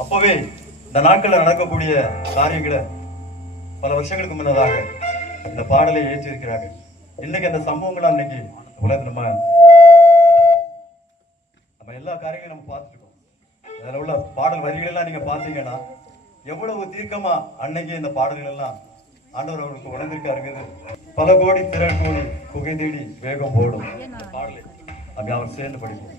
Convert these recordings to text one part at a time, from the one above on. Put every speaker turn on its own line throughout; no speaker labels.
அப்பவே இந்த நாட்களில் நடக்கக்கூடிய காரியங்களை பல வருஷங்களுக்கு முன்னதாக இந்த பாடலை ஏற்றிருக்கிறாங்க இன்னைக்கு அந்த சம்பவங்களாம் அன்னைக்கு உலகத்துல நம்ம நம்ம எல்லா காரியங்களும் நம்ம பார்த்துருக்கோம். அதில் உள்ள பாடல் வரிகளெல்லாம் நீங்கள் நீங்க பார்த்தீங்கன்னா எவ்வளவு தீர்க்கமா அன்னைக்கு இந்த பாடல்கள் எல்லாம் ஆண்டவர் அவர்களுக்கு உணர்ந்திருக்காருங்கிறது பல கோடி திரள் கோடி குகை தேடி வேகம் போடும். பாடலை அப்படி அவர் சேர்ந்து படிப்போம்.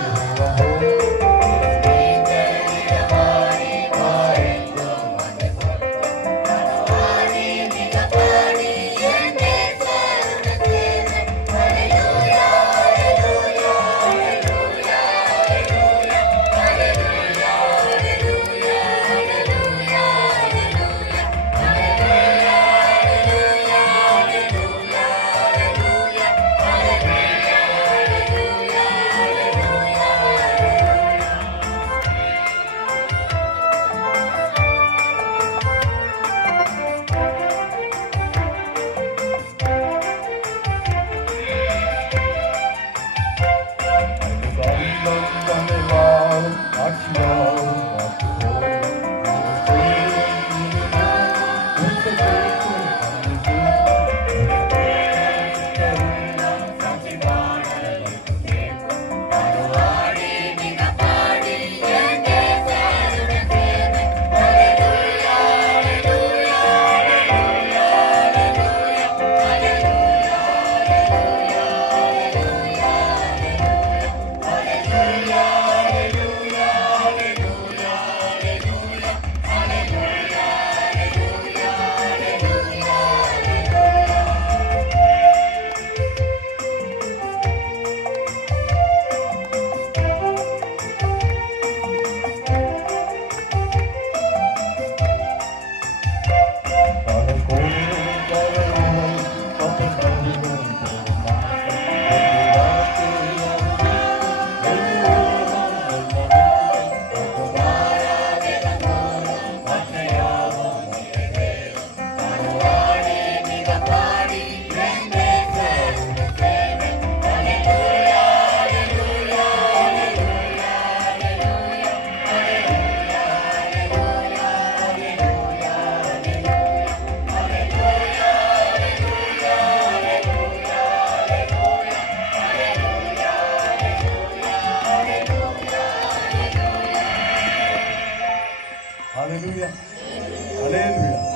Música レルヤ。ア。